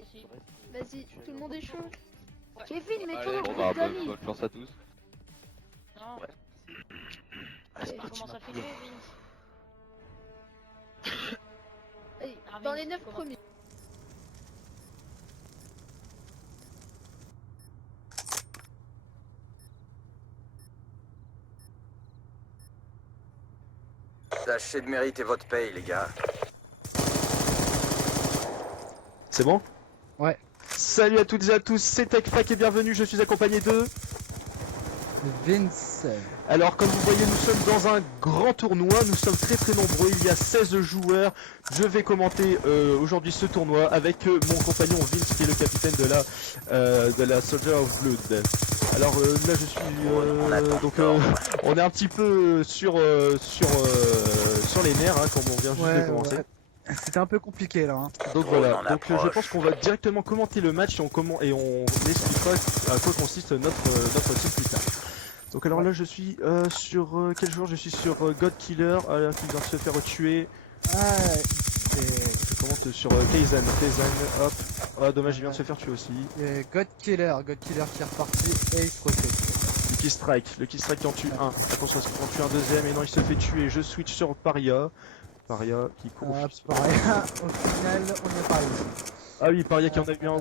Allez, vas-y, tout le monde est chaud. Ouais. Kevin, mets-toi Allez, dans bon le bah, groupe d'amis. bonne chance à tous. Non, Ouais. Allez, on commence à filer, Vince. allez, Ah, dans Vince, les 9 comment- premiers. Tâchez de mériter votre paye, les gars. C'est bon? Ouais. Salut à toutes et à tous, c'est TechFac et bienvenue, je suis accompagné de... Vince. Alors comme vous voyez, nous sommes dans un grand tournoi, nous sommes très nombreux, il y a 16 joueurs. Je vais commenter aujourd'hui ce tournoi avec mon compagnon Vince qui est le capitaine de la Soldier of Blood. Alors là je suis... on est un petit peu sur les nerfs, hein, comme on vient juste de commencer. Ouais. C'était un peu compliqué là. Hein. Donc Drone voilà, en donc je approche. pense qu'on va directement commenter le match et on expliquera à quoi consiste notre team plus tard. Donc alors là je suis sur quel joueur? Je suis sur God Killer qui vient de se faire tuer. Ah, Je commente sur Kaizen, hop. Ah dommage, il vient de se faire tuer aussi. et God Killer qui est reparti et il se refait. Le key strike qui en tue un. Attention, il en tue un deuxième et non il se fait tuer. Je switch sur Paria. Paria qui court. Ah, pareil. Au final, on est pareil. Ah oui, Paria qui en a eu un.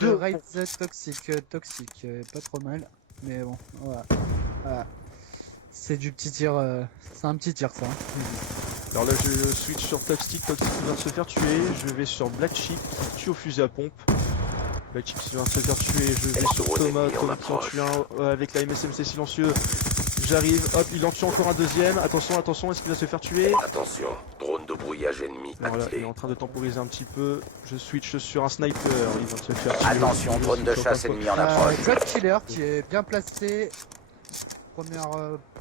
The Raid the Toxic, pas trop mal. Mais bon, voilà. Voilà. C'est du petit tir, c'est un petit tir ça. Hein. Alors là je switch sur Toxic qui vient de se faire tuer, je vais sur Black Sheep qui tue au fusil à pompe. Black Sheep qui vient de se faire tuer, je vais sur Thomas qui en tue un avec la MSMC silencieux. J'arrive, hop, il en tue encore un deuxième, attention, est-ce qu'il va se faire tuer? Attention, drone de brouillage ennemi Alors là, il activé. est en train de temporiser un petit peu, je switch sur un sniper, il vient de se faire tuer. Attention, Je drone de switch chasse encore ennemi en approche. God Killer qui est bien placé.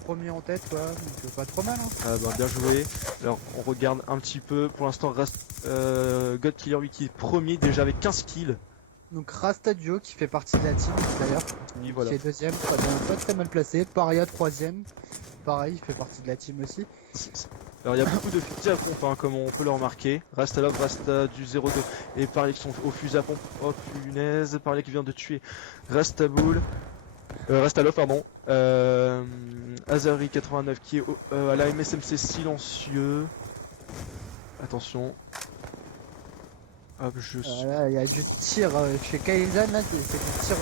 Premier en tête quoi, donc pas trop mal. Hein. Ah bah, bien joué. Alors on regarde un petit peu, pour l'instant reste God Killer lui qui est premier déjà avec 15 kills. Donc Rastadio qui fait partie de la team d'ailleurs. Oui, voilà. Qui est deuxième, pas très mal placé. Paria troisième, pareil, il fait partie de la team aussi. Alors il y a beaucoup de fusils à pompe hein, comme on peut le remarquer. Reste là, reste du 0-2. Et Paria qui sont au fusil à pompe. Oh punaise, Paria qui vient de tuer. Reste à boule. Reste à l'off, pardon. Azari 89 qui est à la MSMC silencieux. Attention. Hop, je suis. Voilà, il y a du tir chez Kaizen là, c'est du tir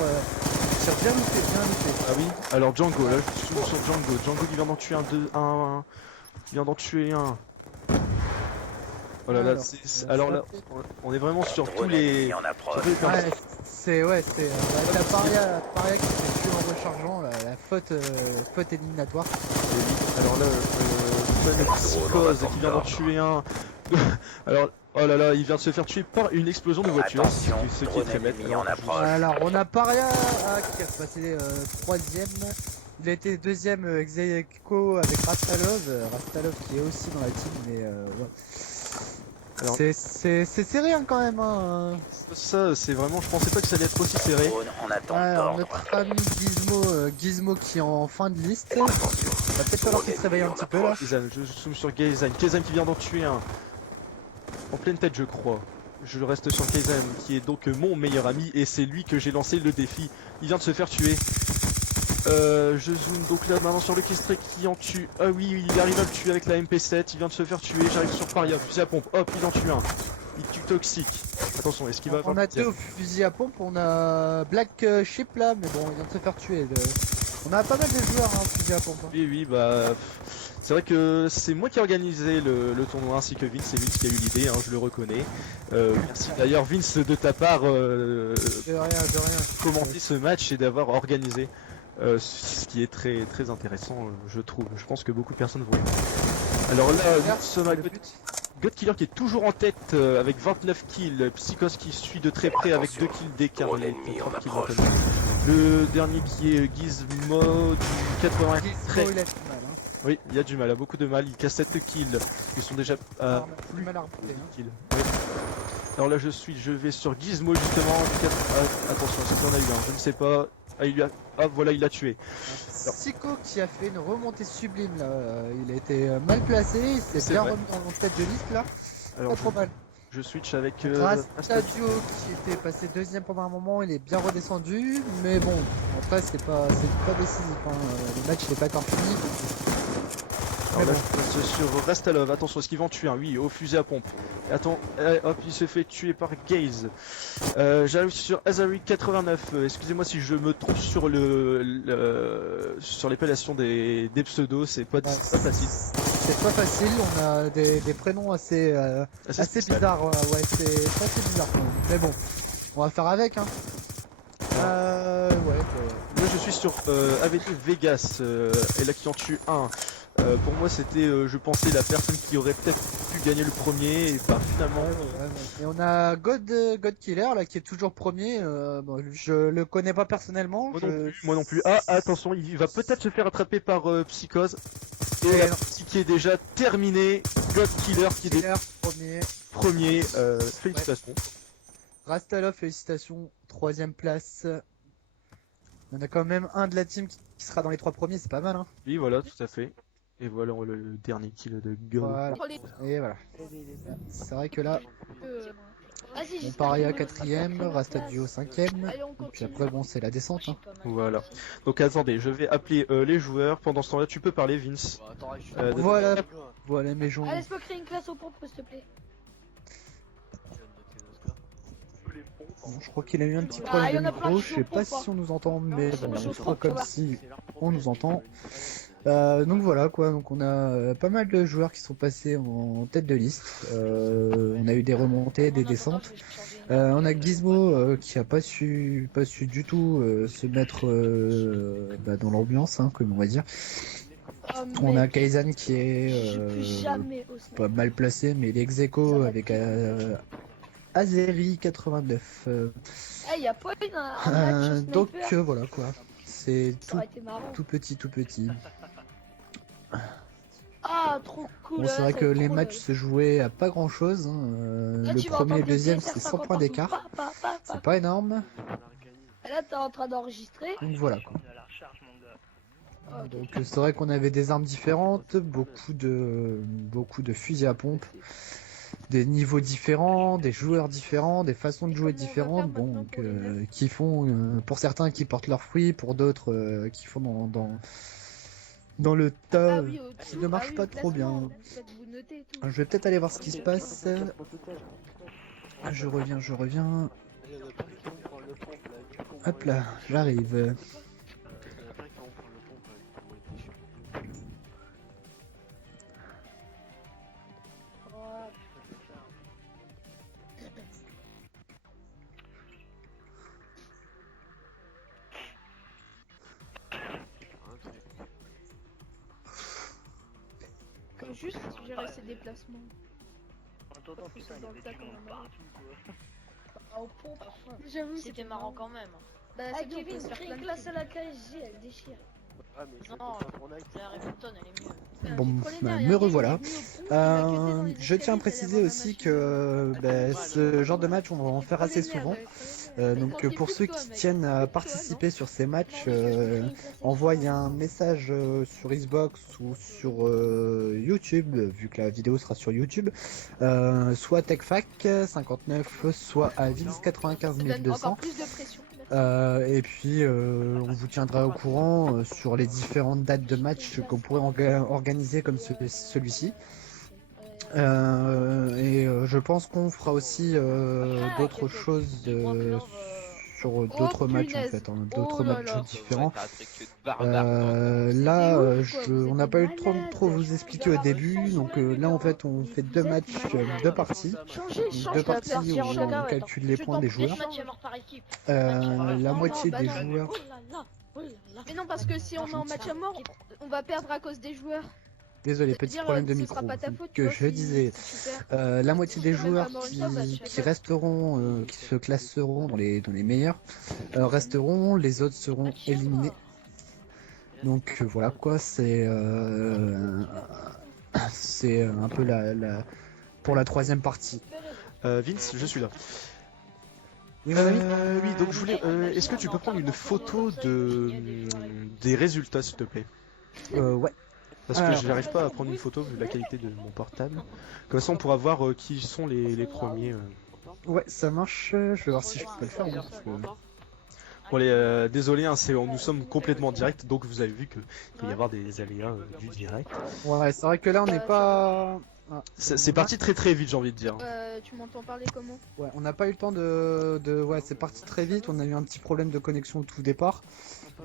bien loupé, bien loupé. Ah oui, alors Django, là je suis sur Django. Django qui vient d'en tuer qui vient d'en tuer un. Oh là là, alors là, on est vraiment sur tous Drone les. ennemi en approche. Ouais, c'est la Paria qui s'est tué en rechargeant, la faute éliminatoire. Alors là, Psychose qui vient d'en tuer un. Alors, oh là là, il vient de se faire tuer par une explosion de voiture. Attention, ce qui est drone très bête. ennemi en approche. Alors on a Paria qui est repassé troisième. Il a été deuxième ex aequo avec Rastalov qui est aussi dans la team, mais ouais. Alors- C'est serré hein, quand même. Hein. Ça, c'est vraiment. Je pensais pas que ça allait être aussi serré. Drone en attente Ouais, d'ordre. notre ami Gizmo qui est en fin de liste. Il va peut-être falloir qu'il se réveille un petit peu là. Kaizen, je zoome sur Kaizen. Kaizen qui vient d'en tuer un. En pleine tête, je crois. Je reste sur Kaizen, qui est donc mon meilleur ami, et c'est lui que j'ai lancé le défi. Il vient de se faire tuer. Je zoome donc là maintenant sur le Kistrek qui en tue. Ah oui, il arrive à le tuer avec la MP7. Il vient de se faire tuer. J'arrive sur Paria, fusil à pompe. Hop, il en tue un. Il tue Toxic. Attention, est-ce qu'il va On a deux au fusil à pompe, on a Black Sheep là, mais bon, il vient de se faire tuer. On a pas mal de joueurs hein, fusil à pompe. Hein. Oui, bah. C'est vrai que c'est moi qui ai organisé le tournoi ainsi que Vince. C'est Vince qui a eu l'idée, hein, je le reconnais. Merci d'ailleurs Vince de ta part De rien. commenter ce match et d'avoir organisé. Ce qui est très intéressant, je trouve. Je pense que beaucoup de personnes vont aimer. Alors là, God Killer qui est toujours en tête avec 29 kills. Psychos qui suit de très près avec 2 kills d'écart. Drone ennemi en approche. Le dernier qui est Gizmo du 93. Gizmo, il a du mal. Hein. Oui, il y a du mal, il a beaucoup de mal. Il casse 7 kills. Ils sont déjà à Plus mal à remonter. Hein. kills. Oui. Alors là, je vais sur Gizmo justement. Attention, c'est qu'il y en a eu un, je ne sais pas. Ah, voilà, il l'a tué. Psycho qui a fait une remontée sublime là, il a été mal placé, il s'est C'est bien vrai. remis en tête de liste là, Alors, pas trop mal. Je switch avec Rastadio qui était passé deuxième pendant un moment, il est bien redescendu, mais bon, après c'est pas décisif, hein. Le match n'est pas encore fini. Alors là, je passe sur Rastalov, attention, est-ce qu'il va en tuer un? Oui, au fusil à pompe. Attends, hop, il se fait tuer par Gaze. J'arrive sur Azari 89, excusez-moi si je me trompe sur sur l'épellation des pseudos, c'est pas facile. C'est pas facile, on a des prénoms assez spécial. bizarres, ouais, c'est assez bizarre quand même. Mais bon, on va faire avec, hein. Ouais. Moi je suis sur AVT Vegas, et là qui en tue un. Pour moi c'était, je pensais, la personne qui aurait peut-être pu gagner le premier, et bah finalement... Et on a God Killer là qui est toujours premier, bon, je le connais pas personnellement. Moi non plus. Ah, attention, il va peut-être se faire attraper par Psychose. Et Et la non. partie qui est déjà terminée. God Killer qui est Premier. premier. Félicitations. Rastalov, félicitations, troisième place. On a quand même un de la team qui sera dans les 3 premiers, c'est pas mal, hein. Oui, voilà, tout à fait. Et voilà le dernier kill de God. Voilà. Oh, les- Et voilà. C'est vrai que là, Vas-y, on j'espère parie à qu'on va- 4ème, Rastadio 5ème. Allez, on Et puis continue. après, bon, c'est la descente, hein. Voilà. Donc attendez, je vais appeler les joueurs. Pendant ce temps-là, tu peux parler, Vince. Voilà. Voilà mes gens. Ah, laisse-moi créer une classe aux pompes, s'il te plaît. Bon, je crois qu'il a eu un petit Ah, problème il y de en a plein micro, qui je sais sont pas pas. si on nous entend, mais Non, bon, je on crois fera que comme ça va. si on nous entend. Donc voilà quoi, donc on a pas mal de joueurs qui sont passés en tête de liste. On a eu des remontées, des descentes. On a Gizmo qui a pas su du tout se mettre dans l'ambiance, hein, comme on va dire. Oh, On a mec, Kaizen qui je est suis plus jamais au pas mal placé, mais il est ex aequo Ça va avec être Azeri 89. Eh, y a pas eu un match sniper. Donc voilà quoi, c'est Ça aurait été marrant. tout petit. Ah, trop cool. Bon, c'est là, vrai ça que va être les trop matchs se jouaient à pas grand chose. Là, Le tu vas premier et entendre le deuxième, TSR c'est 100 50 points partout. d'écart. Pa, pa, pa, pa. C'est pas énorme. Et là, t'es en train d'enregistrer. Donc voilà quoi. Ah, ok. Donc c'est vrai qu'on avait des armes différentes, beaucoup de fusils à pompe, des niveaux différents, des joueurs différents, des façons de jouer Comment on va différentes, faire maintenant donc pour les neufs qui font, pour certains qui portent leurs fruits, pour d'autres qui font dans le tas, Ah oui, qui ne marche oui, pas au trop bien. classement, faites-vous noter et tout. Je vais peut-être aller voir ce qui se passe. Je reviens. Hop là, j'arrive. Oh, comme juste gérer ses déplacements. Faut ça dans le tas quand même, hein. Ah, aux pompes. J'avoue, C'était marrant quand même. Bah, Ah, c'est bien, on peut Kevin, se faire crée plein une de classe à la KSJ, elle déchire. Non, la Remington elle est mieux. Bon, me revoilà. Je tiens à préciser aussi que ce genre de match, on va en faire assez souvent. Donc pour ceux qui tiennent à participer sur ces matchs, envoyez un message sur Xbox ou sur YouTube, vu que la vidéo sera sur YouTube, soit TechFac59, soit à Ça donne encore Vince95200. plus de pression. Et puis on vous tiendra au courant sur les différentes dates de match qu'on pourrait organiser comme celui-ci. Je pense qu'on fera aussi d'autres choses sur d'autres matchs en punaise. fait, hein, d'autres Oh là matchs là. différents. C'est ouf, quoi, vous On n'a êtes pas eu des trop malades. vous expliquer au début, donc là en fait on fait deux matchs, deux parties. Changez, Donc, change deux la parties où partie en on cacahuète. calcule les Je points t'en des prie, joueurs. Match à mort par équipe. La non, moitié bah des non. joueurs. Oh là là, oh là là. Mais non, parce que si on est en match à mort, on va perdre à cause des joueurs. Désolé, petit Dire, problème de ce micro. sera pas ta faute, tu Que vois, je disais, si tu perds. la moitié des Si tu perds joueurs vraiment une fois, bah, tu qui perds. resteront, qui se classeront dans les meilleurs, resteront, les autres seront éliminés. Donc voilà quoi, c'est un peu pour la troisième partie. Vince, je suis là. Oui, mon ami. Oui, donc je voulais. Est-ce que tu peux prendre une photo des résultats, s'il te plaît? Ouais. Parce que je n'arrive pas à prendre une photo vu la qualité de mon portable. Comme ça on pourra voir qui sont les premiers. Ouais, ça marche. Je vais voir si je peux le faire. Hein, parce que- Bon les désolé, hein, nous sommes complètement en direct, donc vous avez vu qu'il peut y avoir des aléas du direct. Ouais, c'est vrai que là on n'est pas. Ah, C'est parti très très vite, j'ai envie de dire. Tu m'entends parler comment? Ouais, on n'a pas eu le temps de... Ouais, c'est parti très vite. On a eu un petit problème de connexion au tout départ.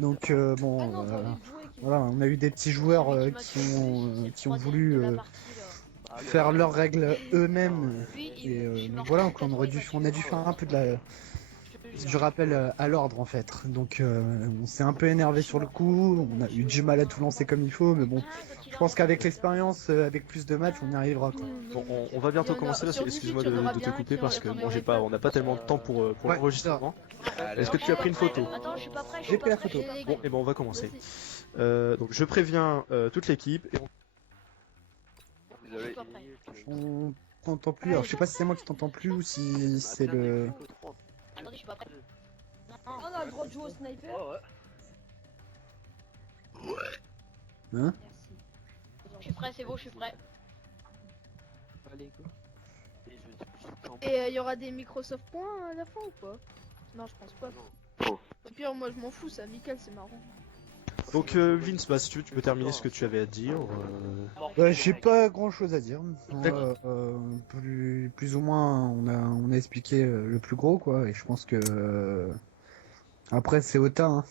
Donc bon, Ah non, j'ai envie de jouer. voilà, on a eu des petits joueurs qui ont voulu faire leurs règles eux-mêmes. Et donc voilà, donc on a dû faire un peu du rappel à l'ordre en fait. Donc on s'est un peu énervé sur le coup, on a eu du mal à tout lancer comme il faut, mais bon, je pense qu'avec l'expérience, avec plus de matchs, on y arrivera quoi. Bon, on va bientôt commencer là, excuse-moi de te couper parce que bon, on n'a pas tellement de temps pour Ouais, l'enregistrement. Est-ce que tu as pris une photo? Attends, je suis pas prêt. J'ai pris la photo. Bon, et ben on va commencer. Donc je préviens toute l'équipe. Et Je suis pas prêt. On t'entend plus, alors je sais pas si c'est moi qui t'entends plus ou si c'est le... Attendez, je suis pas prêt. Non, On a le droit de jouer au sniper. Hein? je suis prêt, c'est bon, je suis prêt. Et il y aura des Microsoft points à la fin ou pas? Non, je pense pas. Au pire, moi je m'en fous, c'est amical, c'est marrant. Donc Vince, bah, si tu veux, tu peux terminer ce que tu avais à dire. J'ai pas grand chose à dire. D'accord. Plus ou moins, on a expliqué le plus gros quoi, et je pense que après c'est au tas. Hein.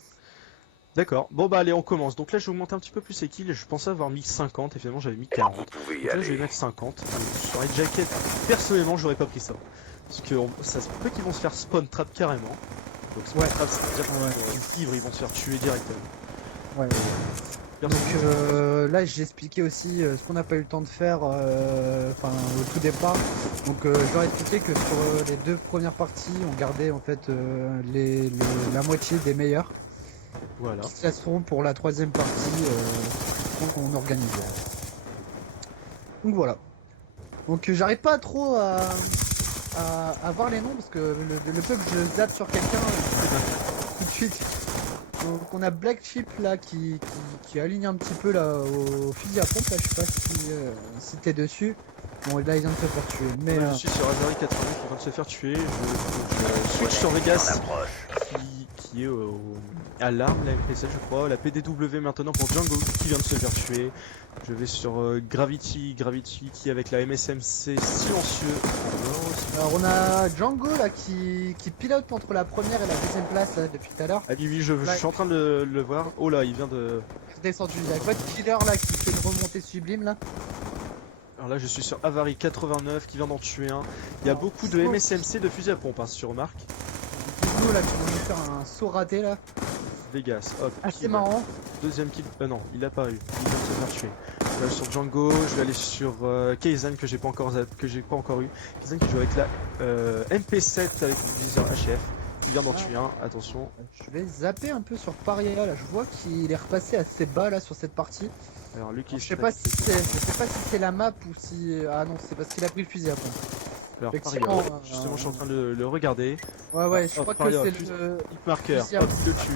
D'accord. Bon bah allez, on commence. Donc là, je vais augmenter un petit peu plus les kills. Je pensais avoir mis 50 et finalement j'avais mis 40. Vous pouvez Donc y là, je vais aller. mettre 50. Sur les jackets, personnellement, j'aurais pas pris ça. Parce que ça se peut qu'ils vont se faire spawn trap carrément. Donc spawn Ouais. trap, c'est-à-dire qu'ils vont ils vont se faire tuer directement. Ouais. Donc là j'ai expliqué aussi ce qu'on n'a pas eu le temps de faire enfin au tout départ. Donc je leur ai expliqué que sur les deux premières parties on gardait en fait la moitié des meilleurs Voilà. qui se classeront pour la troisième partie qu'on organisait. Donc voilà. Donc j'arrive pas trop à voir les noms parce que le peu que je zappe sur quelqu'un tout de suite. Donc on a Black Chip là qui aligne un petit peu là au fusil à pompe là, je sais pas si t'es dessus. Bon là il vient de se faire tuer. Mais Je suis sur Azari 80 qui est en train de se faire tuer. Je switch sur Vegas qui est à l'arme, la MP7 je crois, la PDW maintenant pour Django qui vient de se faire tuer. Je vais sur Gravity qui est avec la MSMC silencieux. alors on a Django là qui pilote entre la première et la deuxième place là depuis tout à l'heure. Ah oui, je suis en train de le voir. Oh là, il vient de... Descendu, il y a votre killer là qui fait une remontée sublime là. Alors là, je suis sur Avari 89 qui vient d'en tuer un. Il y a beaucoup de MSMC de fusil à pompe, hein, si tu remarques. Nous là qui vont nous faire un saut raté là. Vegas, hop. Assez kill. marrant. Deuxième kill. Non, il a pas eu. Il vient de se faire tuer. Je vais aller sur Django, je vais aller sur Kaizen que j'ai pas encore eu. Kaizen qui joue avec la MP7 avec le viseur HF. Il vient d'en tuer un, attention. Je vais zapper un peu sur Paria là, je vois qu'il est repassé assez bas là sur cette partie. Alors Lucky, Je sais pas si c'est la map ou si... Ah non, c'est parce qu'il a pris le fusil à pompe. Alors effectivement, Paria, justement je suis en train de le regarder. Ouais, je Hop, crois que Paria, c'est fusil- le... Hit marker, fusil à hop, pompe. il le tue.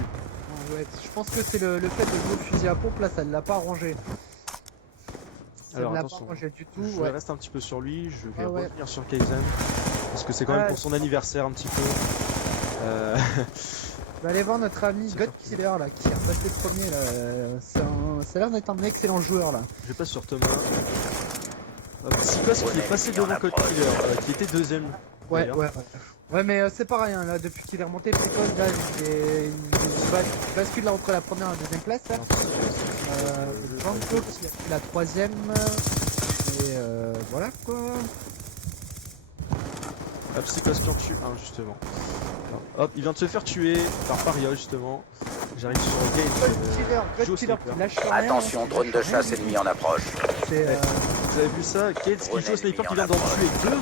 Ouais, je pense que c'est le fait de jouer au fusil à pompe là, ça ne l'a pas arrangé. Ça Alors ne l'a pas attention, arrangé du tout, je ouais. reste un petit peu sur lui, je vais Ah ouais. revenir sur Kaizen. Parce que c'est quand même Ouais. pour son anniversaire un petit peu. On va aller voir notre ami C'est God parti. Killer là, qui est repassé premier là. Ça a l'air d'être un excellent joueur là. Je passe sur Thomas. Psychos qui est passé devant Code Killer, qui était deuxième. Ouais, d'ailleurs. ouais, mais c'est pareil, hein, là, depuis qu'il est remonté, Psychos, là, il bascule là entre la première et la deuxième place. Là. Django qui a pris la troisième. Et voilà quoi. Psychos qui en tue un justement. Hop, il vient de se faire tuer par Paria justement. J'arrive sur God Joe Killer Sniper. qui lâche rien. Attention, drone de chasse ennemi en approche. C'est Vous avez vu ça? Gates qui joue au sniper qui vient d'en tuer deux.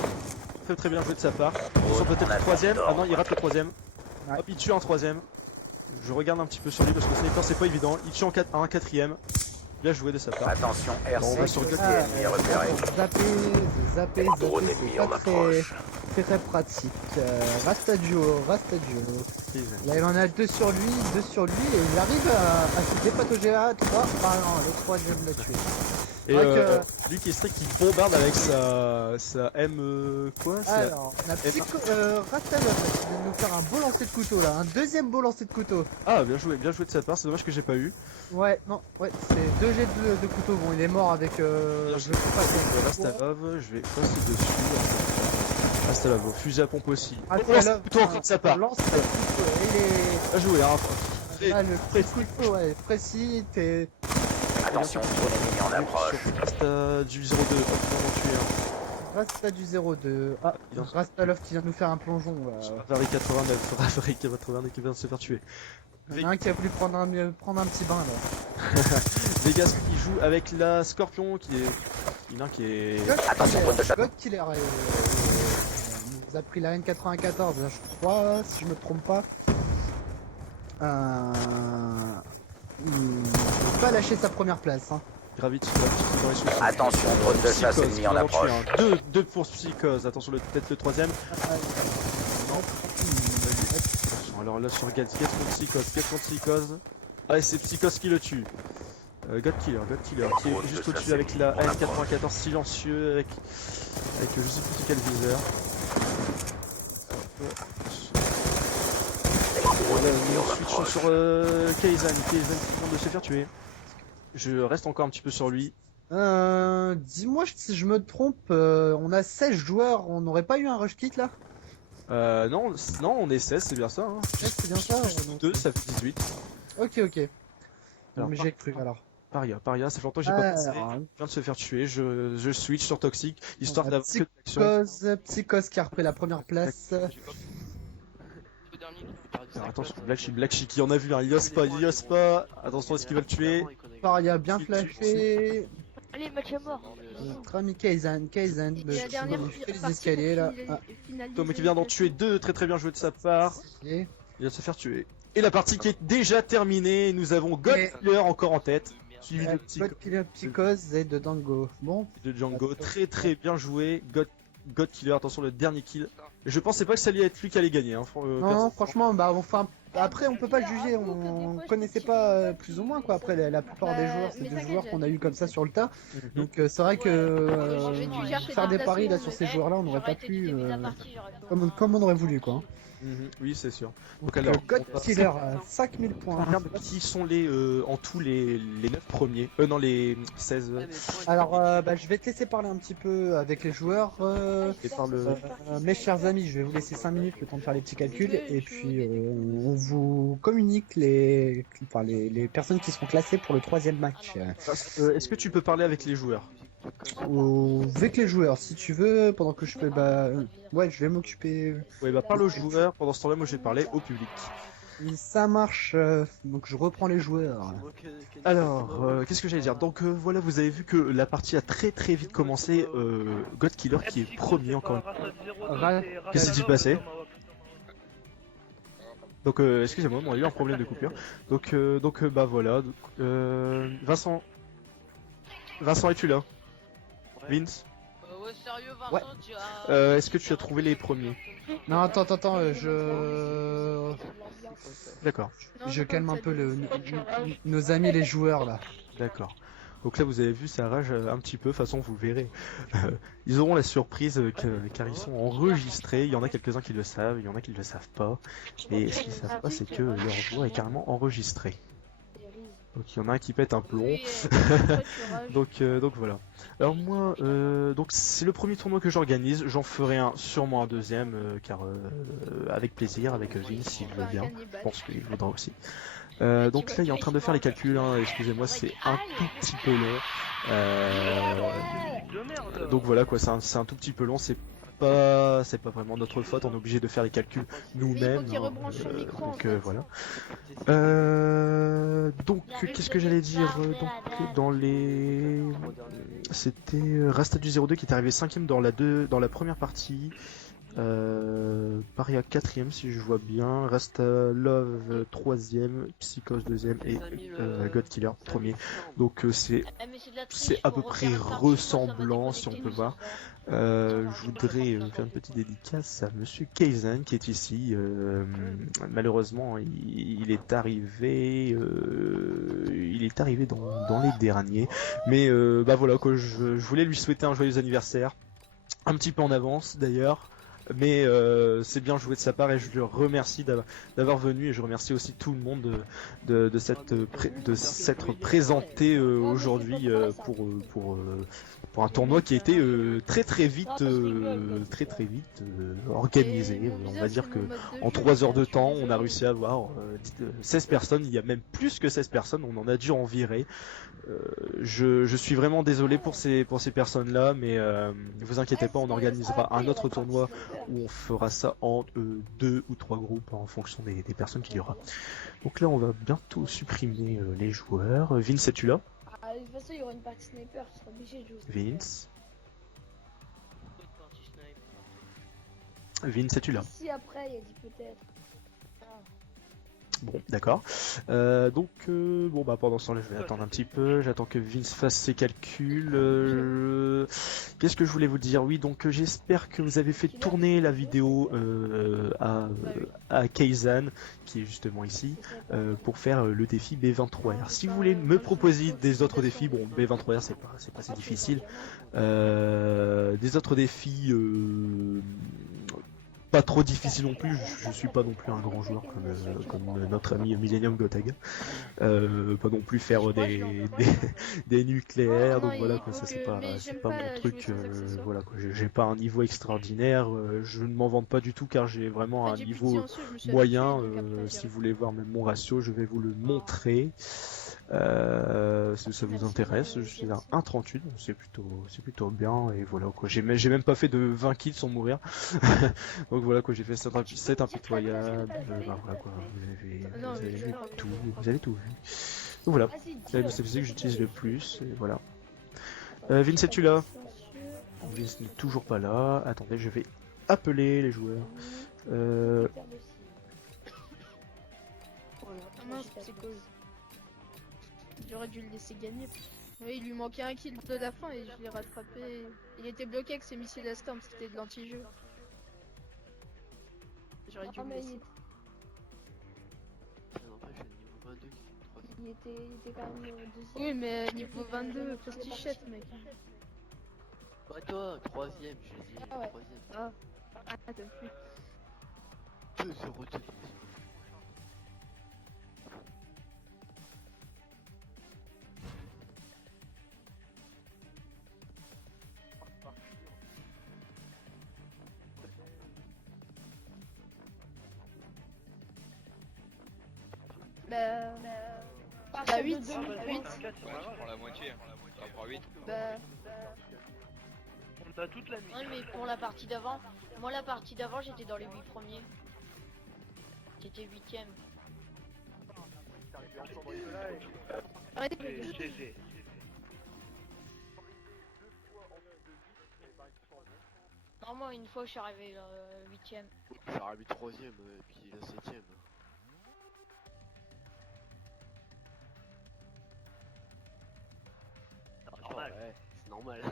Très très bien joué de sa part. Ils sont peut-être le troisième. Ah non, il rate le troisième. Ouais. Hop, il tue un troisième. Je regarde un petit peu sur lui parce que le sniper c'est pas évident. Il tue un quatrième. Bien joué de sa part. Attention, Bon, on va RC, sur côté God. ennemi repéré. zapper, Drone ennemi c'est en pas très... approche. très pratique. Rastadio. Kaizen. Là, il en a deux sur lui, et il arrive à se dépatauger à 3. Ah non, le troisième l'a tué. Et Donc, lui qui est strict, qui bombarde avec sa M. Quoi sa- Alors, on a Rastalov qui vient de nous faire un beau lancer de couteau là, un deuxième beau lancer de couteau. Ah, bien joué de sa part, c'est dommage que j'ai pas eu. Ouais, non, ouais, c'est deux jets de couteau. Bon, il est mort avec. Je sais pas. Rastalov, je vais passer dessus. Rastalov, au fusil à pompe aussi. Rastalov, Plutôt encore de sa part. lance de couteau. Il est. Bien joué, hein. Ah, le couteau, ouais, précis, t'es. Attention, zone ennemie en approche. Rasta du 02, pas pour tuer un. Rasta du 02. Ah, Rastalov qui vient de nous faire un plongeon. Ravari 89, Ravari 89 qui vient de se faire tuer. Il y en a un qui a voulu prendre un petit bain là. Vegas qui joue avec la Scorpion qui est. Il y en a un qui est. Attention, zone de chasse. God Killer nous a pris la N94, je crois, si je me trompe pas. Il n'a pas lâché sa première place. Hein. Gravity dans les sous-sols. Attention, drone de chasse Psychose, ennemi en qui en tue approche. un. Deux pour Psychose, attention peut-être le troisième. Attention, alors là sur Gaz, quête contre Psychose. Ah et c'est Psychose qui le tue. God Killer qui est juste au-dessus avec la AN94 silencieux avec je sais plus quel viseur. On switch sur Kaizen qui vient de se faire tuer. Je reste encore un petit peu sur lui. Dis-moi si je me trompe, on a 16 joueurs, on n'aurait pas eu un rush kit là? Non, on est 16, c'est bien ça. Hein. 16, c'est bien ça. Donc... 2, ça fait 18. Ok. Alors, mais j'ai cru alors. Paria, ça fait longtemps que j'ai pas passé. Il vient de se faire tuer, je switch sur Toxic, histoire d'avoir que de l'action. Psychose qui a repris la première place. Alors, attention, Black Sheep, qui en a vu un, il ose pas. Attention, est-ce qu'il va le tuer? Paria bien flashé. Allez, match à mort. Notre ami Kaizen, Et la dernière fait les escaliers là. Tom qui vient d'en tuer deux, très bien joué de sa part. Il va se faire tuer. Et la partie qui est déjà terminée, nous avons God Killer encore en tête. Suivi de God Killer, Psychose et de Dango. Bon. De Django, très bien joué. God Killer, attention le dernier kill. Je pensais pas que ça allait être lui qui allait gagner. Hein. Non, franchement, bah enfin, après on peut pas le juger, on connaissait pas plus ou moins quoi. Après la plupart des joueurs, c'est des joueurs qu'on a eu comme ça sur le tas. Donc c'est vrai que faire des paris là sur ces joueurs-là, on n'aurait pas pu comme on aurait voulu quoi. Oui, c'est sûr. Donc alors, God Killer, 5000 points. Qui sont en tout les 9 premiers non, les 16. Alors, bah, je vais te laisser parler un petit peu avec les joueurs. Mes chers amis, je vais vous laisser 5 minutes le temps de faire les petits calculs. Et puis, on vous communique les personnes qui seront classées pour le 3ème match. Est-ce que tu peux parler avec les joueurs? Avec les joueurs, si tu veux, pendant que je fais, ouais, je vais m'occuper. Ouais, parle aux joueurs, pendant ce temps-là, moi je vais parler au public. Ça marche, donc je reprends les joueurs. Alors, qu'est-ce que j'allais dire? Donc voilà, vous avez vu que la partie a très vite commencé. God Killer qui est premier encore une fois. Qu'est-ce qui s'est passé? Donc excusez-moi, on a eu un problème de coupure. Donc bah voilà. Vincent, es-tu là? Vince? Ouais, sérieux, Vincent, ouais. tu as... Est-ce que tu as trouvé les premiers? Non, attends, D'accord. je calme un peu nos amis les joueurs là. D'accord. Donc là vous avez vu, ça rage un petit peu, de toute façon vous verrez. Ils auront la surprise car ils sont enregistrés, il y en a quelques-uns qui le savent, il y en a qui ne le savent pas. Et ce qu'ils savent pas c'est que leur voix est carrément enregistrée. Donc il y en a un qui pète un plomb. donc voilà. Alors moi, donc c'est le premier tournoi que j'organise. J'en ferai sûrement un deuxième, car avec plaisir, avec Vince s'il veut bien. Je pense qu'il voudra aussi. Donc là il est en train de faire les calculs. Hein. Excusez-moi, c'est un tout petit peu long. Donc voilà quoi, c'est un tout petit peu long. C'est pas vraiment notre faute, on est obligé de faire les calculs nous-mêmes. Donc voilà. Donc qu'est-ce que j'allais dire? Donc c'était Rasta du 02 qui est arrivé 5ème dans la première partie. Paria 4ème si je vois bien, Rasta Love 3ème, Psychose 2ème et God Killer 1er. Donc c'est à peu près ressemblant si on peut voir. Je voudrais faire une petite dédicace à Monsieur Kaizen qui est ici. Malheureusement, il est arrivé dans les derniers. Mais bah voilà quoi, je voulais lui souhaiter un joyeux anniversaire, un petit peu en avance d'ailleurs. Mais c'est bien joué de sa part et je le remercie d'avoir venu et je remercie aussi tout le monde de s'être présenté aujourd'hui pour un tournoi qui a été très vite organisé. On va dire que en 3 heures de temps on a réussi à avoir 16 personnes, il y a même plus que 16 personnes, on en a dû en virer. Je suis vraiment désolé pour ces personnes-là, mais vous inquiétez pas, on organisera un autre tournoi où on fera ça en 2 ou 3 groupes en fonction des personnes qu'il y aura. Donc là, on va bientôt supprimer les joueurs. Vince, es-tu là? De toute façon, il y aura une partie sniper, tu seras obligé de jouer. Vince, es-tu là? Si après, il a dit peut-être. Bon, d'accord. Donc, bon, bah pendant ce temps-là, je vais attendre un petit peu. J'attends que Vince fasse ses calculs. Qu'est-ce que je voulais vous dire? Oui, donc j'espère que vous avez fait tourner la vidéo à Kaizen, qui est justement ici, pour faire le défi B23R. Si vous voulez me proposer des autres défis, bon, B23R c'est pas assez difficile. Des autres défis pas trop difficile non plus, je suis pas non plus un grand joueur comme notre ami Millennium Gotaga. Pas non plus faire des nucléaires, donc voilà quoi, ça c'est pas mon truc, voilà quoi, j'ai pas un niveau extraordinaire, je ne m'en vante pas du tout car j'ai vraiment un niveau moyen, si vous voulez voir même mon ratio, je vais vous le montrer. Si ça vous intéresse, je suis à 1,38, c'est plutôt bien et voilà quoi. J'ai même pas fait de 20 kills sans mourir. Donc voilà quoi, j'ai fait 7 impitoyables. Voilà quoi, vous avez tout vu. Donc voilà, c'est le CPC que j'utilise le plus et voilà. Vince, es-tu là? Vince n'est toujours pas là. Attendez, je vais appeler les joueurs. J'aurais dû le laisser gagner. Oui, il lui manquait un kill de la fin et je l'ai rattrapé. Il était bloqué avec ses missiles à Storm, c'était de l'anti-jeu. J'aurais dû le laisser. Il était quand même deuxième. Oui, mais niveau 22, prestichette, mec. Bah toi, 3ème, je dis. Ah ouais. 3ème. T'as vu. 2-0 de Bah 8. On prend la moitié, on prend 8. Bah... On a toute la nuit. Ouais, mais pour la partie d'avant, moi la partie d'avant j'étais dans les 8 premiers. J'étais 8ème. Arrêtez. GG. Non, moi une fois je suis arrivé 8ème. Je suis arrivé 3ème et puis la 7ème. Normal. Ouais, c'est normal.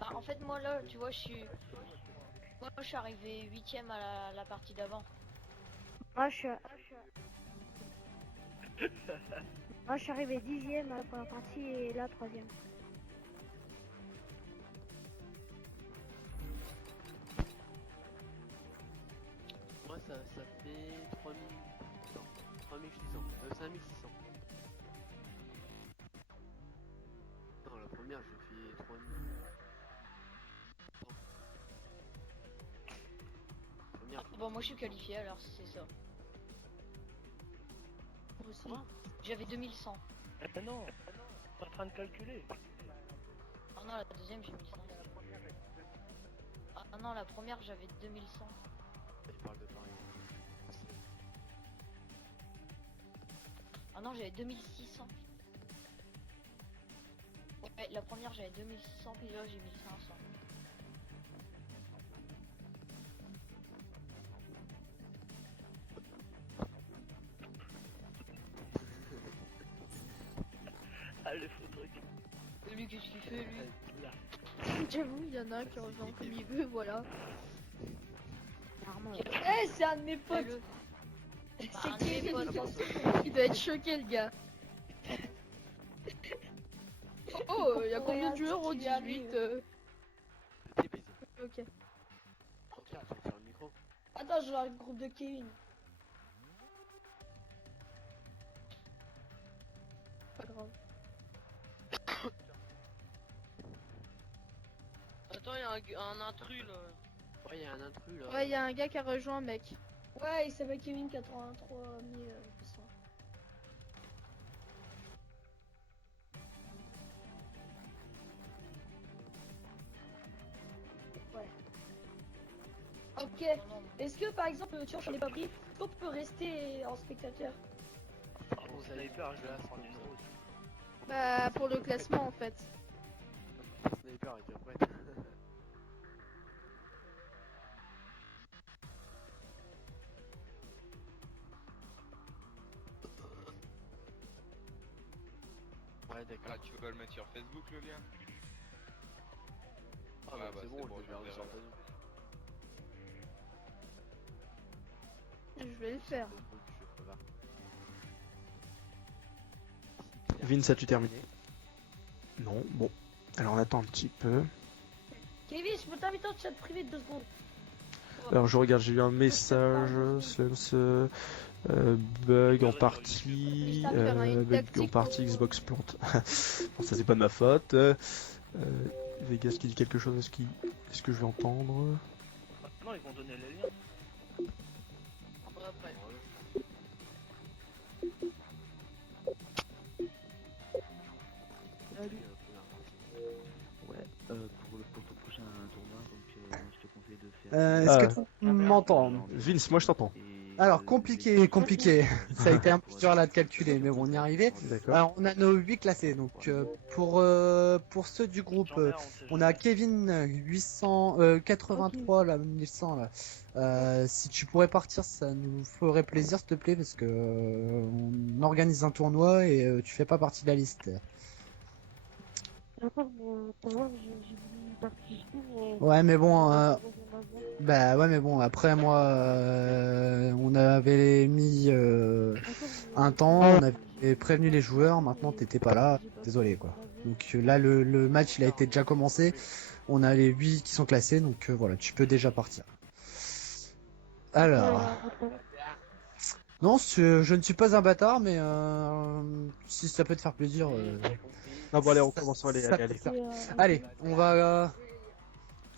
Bah, en fait moi là, tu vois, je suis arrivé 8ème à la partie d'avant. Moi je suis arrivé 10ème à la première partie et là 3ème. Moi ça fait 5600. Non, la première j'ai fait 3000. Bon, moi je suis qualifié alors c'est ça. Moi aussi. J'avais 2100. Ah non, pas en train de calculer. Ah non, la deuxième j'ai 1100. Ah non, la première j'avais 2100. Il parle de Paris. Ah non, j'avais 2600. Ouais, Ouais, la première j'avais 2600, puis là j'ai 1500. Ah, le faux truc. Et lui, qu'est-ce qu'il fait lui? J'avoue, il y en a un qui revient comme il veut, voilà. Clairement. Eh, c'est un de mes potes. Le... C'est Kevin. Il doit être choqué, le gars. Oh, il y a combien de joueurs au 18 Petit baiser. Ok. Tiens, tu vas faire le micro. Attends, je vois le groupe de Kevin. Pas grave. Attends, il y a un intrus là. Ouais, il y a un intrus là. Ouais, il y a un gars qui a rejoint un mec. Ouais, il s'appelle Kevin 83 000. Ok. Est-ce que par exemple, tu vois, j'en ai pas pris, on peut rester en spectateur? Mon sniper, je vais à 100 euros. Bah, pour le classement en fait. Mon sniper est déjà prêt. Ouais, d'accord. Ah, tu veux le mettre sur Facebook le lien? Ah, bah, c'est bon, je je vais verrai. sur Facebook. Je vais le faire. Vince, as-tu terminé? Non, bon. Alors on attend un petit peu. Kevin, je peux t'inviter en chat privé de 2 secondes. Alors je regarde, j'ai eu un message, Slums, bug en partie, bug en partie, Xbox plante. Bon, ça c'est pas de ma faute. Vegas qui dit quelque chose, est-ce que je vais entendre? Non, ils vont donner les liens. Après. Ouais, pour ton prochain tournoi, donc je te conseille de faire. Est-ce que tu m'entends? Vince, moi je t'entends. Alors, compliqué. Ça a été un peu dur là de calculer, mais bon, on y est arrivé. D'accord. Alors, on a nos 8 classés. Donc, pour ceux du groupe, on a Kevin 883, là, 1100 là. Si tu pourrais partir, ça nous ferait plaisir, s'il te plaît, parce que on organise un tournoi et tu fais pas partie de la liste. Ouais, mais bon, bah ouais, mais bon, après moi, on avait mis un temps, on avait prévenu les joueurs, maintenant t'étais pas là, désolé quoi. Donc là, le match il a été déjà commencé, on a les 8 qui sont classés, donc voilà, tu peux déjà partir. Alors, non, je ne suis pas un bâtard, mais si ça peut te faire plaisir. Ah bon allez, on commence, allez. Allez, on va...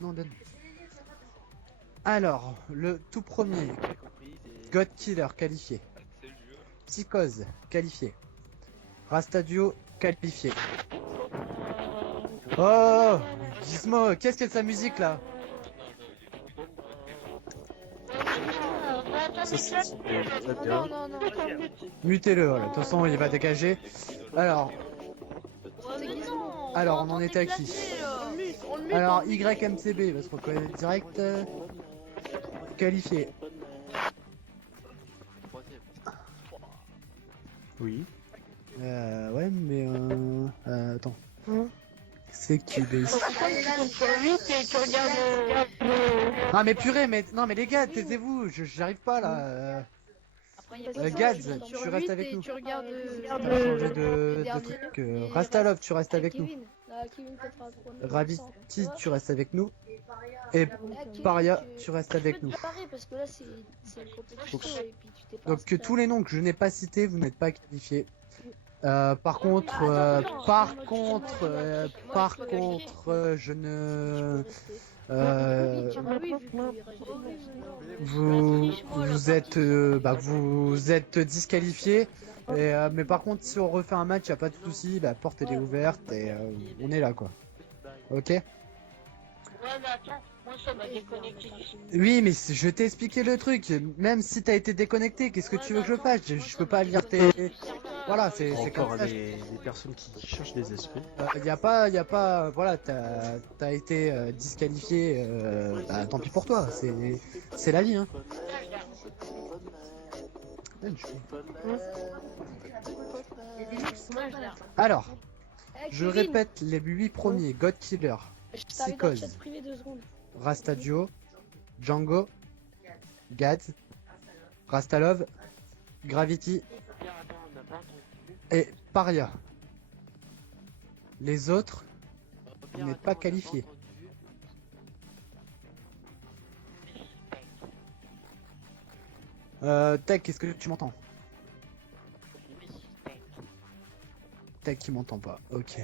Non, donne. Alors, le tout premier, God Killer qualifié. C'est le jeu. Psychose qualifié. Rastadio qualifié. Oh, Gizmo, qu'est-ce que c'est sa musique là? Non, non, non. Mutez-le, voilà. De toute façon il va dégager. Alors, C'est Gizmo. on en était à qui? On le mute. Alors, YMCB, parce qu'on connaît direct. Qualifié. Troisième. Oui. Ouais, mais attends. C'est qui ici? Ah mais purée, mais non mais les gars, taisez-vous, j'arrive pas là. Gads, tu restes avec nous. Tu regardes. T'as changé de truc. Rastalov, tu restes avec nous. Kevin 83 000. Raviti, tu restes avec nous. Et Paria, tu restes avec nous. Parce que là, c'est une compétition Donc, et puis tu t'es pas Donc inscrit tous les noms que je n'ai pas cités, vous n'êtes pas qualifiés. Par contre, je ne. Vous êtes disqualifiés. Mais par contre, si on refait un match, y a pas de souci, la porte elle est ouverte et on est là quoi. Ok. Oui, mais je t'ai expliqué le truc. Même si t'as été déconnecté, qu'est-ce que tu veux que je fasse? Je peux pas lire tes. Voilà, c'est Encore comme ça. les personnes qui cherchent des esprits. Y a pas, voilà, t'as été disqualifié, bah, tant pis pour toi, c'est la vie, hein. Alors, je répète les 8 premiers: God Killer, Je t'avais dans le chat Psychose, privé 2 secondes. Rastadio, Django, Gads, Rastalov, Gravity et Paria. Les autres, vous n'êtes pas qualifiés. Tech, est-ce que tu m'entends? Tech qui m'entend pas, ok.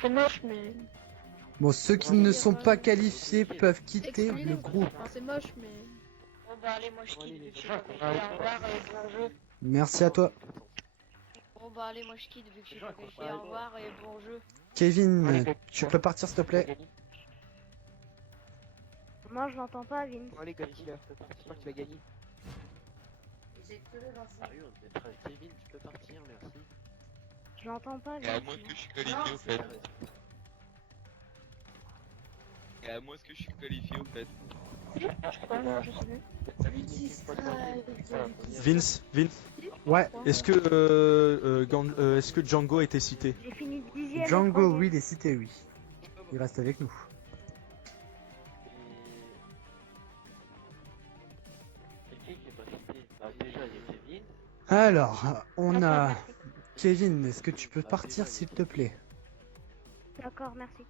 C'est moche, mais. Bon, ceux qui ne sont pas qualifiés peuvent quitter Excluez-les. le groupe. Enfin, c'est moche, mais. Bon bah allez, moi je quitte. Au revoir et bon jeu. Merci à toi. Bon bah allez, moi je quitte vu que je suis pas qualifié. Au revoir et bon jeu. Kevin, tu peux partir s'il te plaît? Moi, je l'entends pas, Vince. Allez, Godzilla, j'espère que tu vas gagner. Sérieux, on est prêt. Kevin, tu peux partir, merci. Je l'entends pas, Et à moins que je suis qualifié au fait. Et à moins que je suis qualifié au fait. Vince, Ouais, est-ce que est-ce que Django a été cité? J'ai fini 10ème. Django, oui, il est cité, oui. Il reste avec nous. C'est qui est pas cité? Bah, déjà, il y a Kevin. Alors, on a Kevin, est-ce que tu peux partir s'il te plaît? D'accord, merci.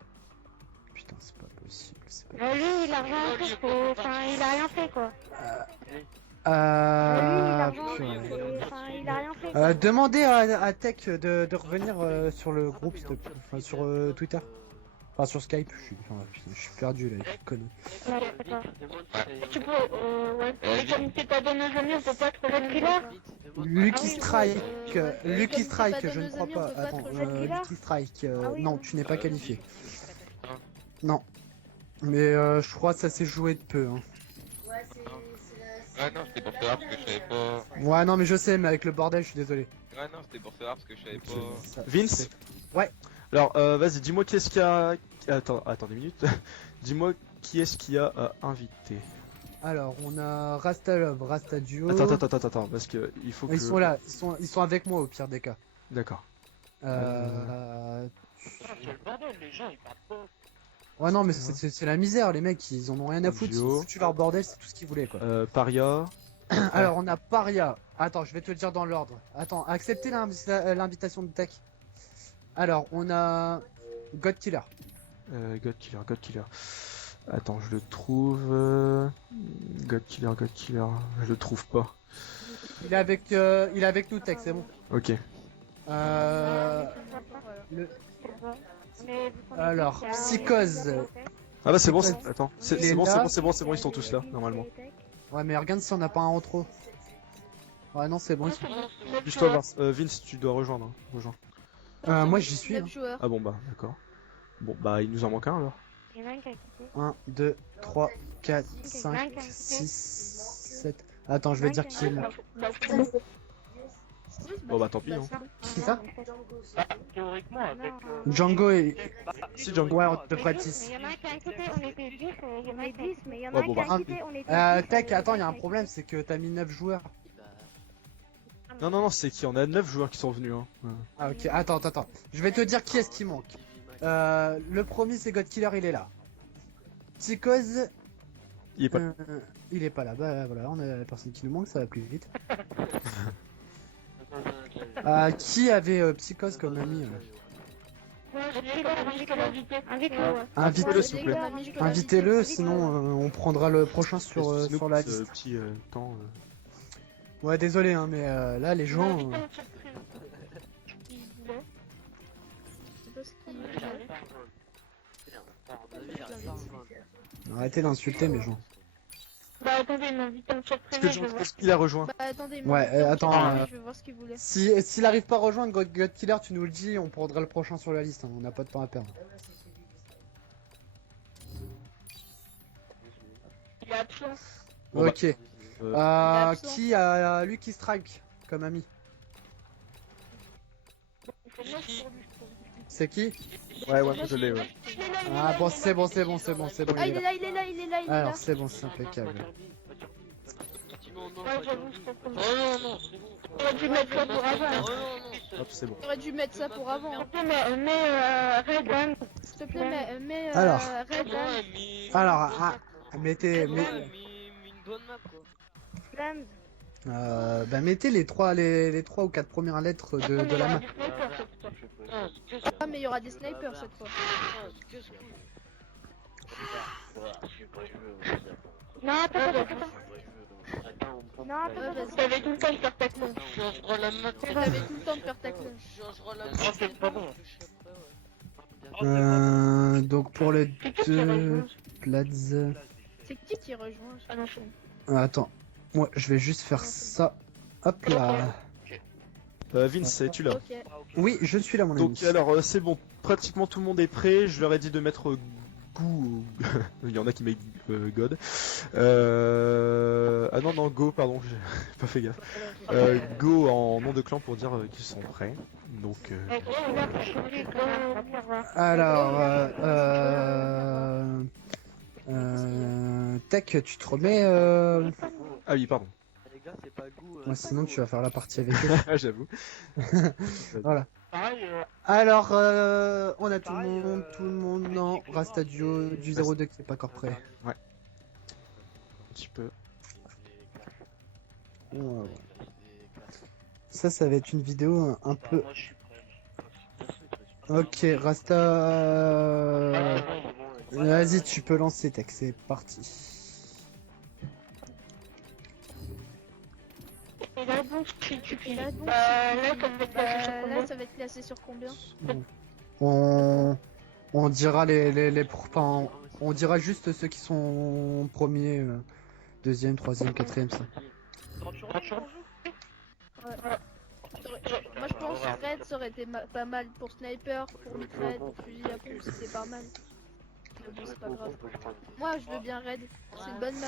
Putain, c'est pas possible. C'est pas... Lui, il a rien fait, enfin, il a rien fait, quoi. purée. Enfin, il a rien fait. Demandez à Tech de revenir sur le groupe, s'il te plaît. Enfin, sur Twitter. Enfin, sur Skype. Je suis perdu là, je connais. Tu peux, ouais. Mais comme c'est pas donné aux amis, on peut pas être le killer. Lucky Strike, Lucky Comme Strike, c'est pas je ne donné aux crois amis, on pas. peut pas Attends, être le killer. Lucky Strike, Ah oui, non, non. tu n'es pas qualifié. Non. Mais je crois que ça s'est joué de peu. Hein. Ah non, c'était pour savoir parce que je savais pas. Ouais, non, mais je sais, mais avec le bordel, je suis désolé. Ouais, non, c'était pour savoir parce que je savais pas. Ça- Vince? c'est- Ouais. Alors, vas-y, dis-moi qui est-ce qu'il y a. Attends 2 minutes. Dis-moi qui est-ce qu'il y a invité. Alors, on a Rastalov, Rastadio. Attends, parce que il faut que. Ils sont là, ils sont avec moi au pire des cas. D'accord. Ouais, non, mais c'est la misère, les mecs, ils en ont rien à foutre. Ils ont foutu leur bordel, c'est tout ce qu'ils voulaient, quoi. Paria. Alors, on a Paria. Attends, je vais te le dire dans l'ordre. Attends, acceptez l'invitation de Tech. Alors, on a God Killer. God Killer. Attends, je le trouve. God Killer. Je le trouve pas. Il est avec nous, Tech, c'est bon. Ok. Alors, Psychose. Ah bah c'est bon, Psychose. attends. Il C'est est bon, là. ils sont tous là, normalement. Ouais, mais regarde si on n'a pas un en trop. Ouais, non, c'est bon. Je dois voir. Vince, tu dois rejoindre. Rejoins. Moi, j'y suis. 9 joueurs. Ah bon, bah, d'accord. Bon, bah, il nous en manque un alors. 1, 2, 3, 4, 5, 6, 7. Attends, je vais dire qui est là. Bon, bah, tant pis. Hein. Qui ça? Django et. Si, Django. Ouais, on devrait être 10. Il y en a un qui a quitté, on était 10, il y en a 10, mais il y en a Ouais, un bon, qui a bah. quitté, on était 10. Tech, attends, il y a un problème, c'est que t'as mis 9 joueurs. Non, c'est qu'il y en a 9 joueurs qui sont venus. Hein. Ouais. Ah, ok, attends. Je vais te dire qui est-ce qui manque. Le premier, c'est God Killer, il est là. Psychose. Il est pas. Il est pas là. Bah voilà, on a la personne qui nous manque, ça va plus vite. Qui avait Psychose comme ami Invitez-le, s'il vous plaît. Invitez-le, sinon on prendra le prochain sur la liste. Petit temps. Ouais, désolé, hein, mais là, les gens. Arrêtez d'insulter mes gens. Bah attendez, il m'invite en chat Est-ce privé, que je vais voir. il a rejoint? Bah attendez, il Ouais, m'invite en attends, chat privé, je vais voir ce qu'il voulait. S'il arrive pas à rejoindre God Killer, tu nous le dis, on prendra le prochain sur la liste, hein, on n'a pas de temps à perdre. Il est absent. Bon, Ok. absent. Qui a Lucky Strike comme ami? C'est qui? Ouais, moi je l'ai, ouais. Ah bon, c'est bon, c'est bon, c'est bon, c'est bon. Ah, il il est est là. là, il est là, il est là, il est là. Alors c'est bon, c'est impeccable. Oh non, non, c'est bon. On aurait dû mettre ça pour avant. Hop, c'est bon. J'aurais dû mettre ça pour avant. Hein. Mais Red One. S'il te plaît, mets Alors. Red One. Ouais, mais... Alors, mettez, Ouais, mais une bonne map, quoi. Flames. bah mettez les 3 ou 4 premières lettres de la map. Ah, que Ah, mais il y aura des snipers cette fois. que ce Non, attends. Non, Ouais, vas-y. t'avais tout le temps de faire ta clé. changera la map. Mais t'avais tout le temps de faire ta cloche. Changera la map. Ah, c'est pas bon. Donc pour les deux Plads. C'est qui rejoint? Ah non, c'est Attends, moi je vais juste faire ça. Hop là. Vince, es-tu là? Ok. Oui, je suis là mon ami. Donc alors c'est bon, pratiquement tout le monde est prêt, je leur ai dit de mettre Go, il y en a qui mettent God. Ah non, Go, pardon, j'ai pas fait gaffe. Go en nom de clan pour dire qu'ils sont prêts. Donc Alors, Tech, tu te remets Ah oui, pardon. Les gars, c'est pas goût. Ouais, sinon tu vas faire la partie avec eux. Ah, j'avoue. Voilà. Alors, on a tout le monde, non, Rasta du 02 qui est pas encore prêt. Un petit peu. Ouais. Ça va être une vidéo un peu... Ok, Rasta... Vas-y, tu peux lancer, Tech, c'est parti. Et là, bon, tu Là, donc, là, ça va être classé sur combien? On dira enfin, on dira juste ceux qui sont premiers, deuxième, troisième, quatrième, ça. Moi je pense que Red ça aurait été pas mal pour sniper, pour mitraille, pour fusil à pompe, c'était pas mal. Mais bon, c'est pas grave. Moi je veux bien Red, c'est une bonne map.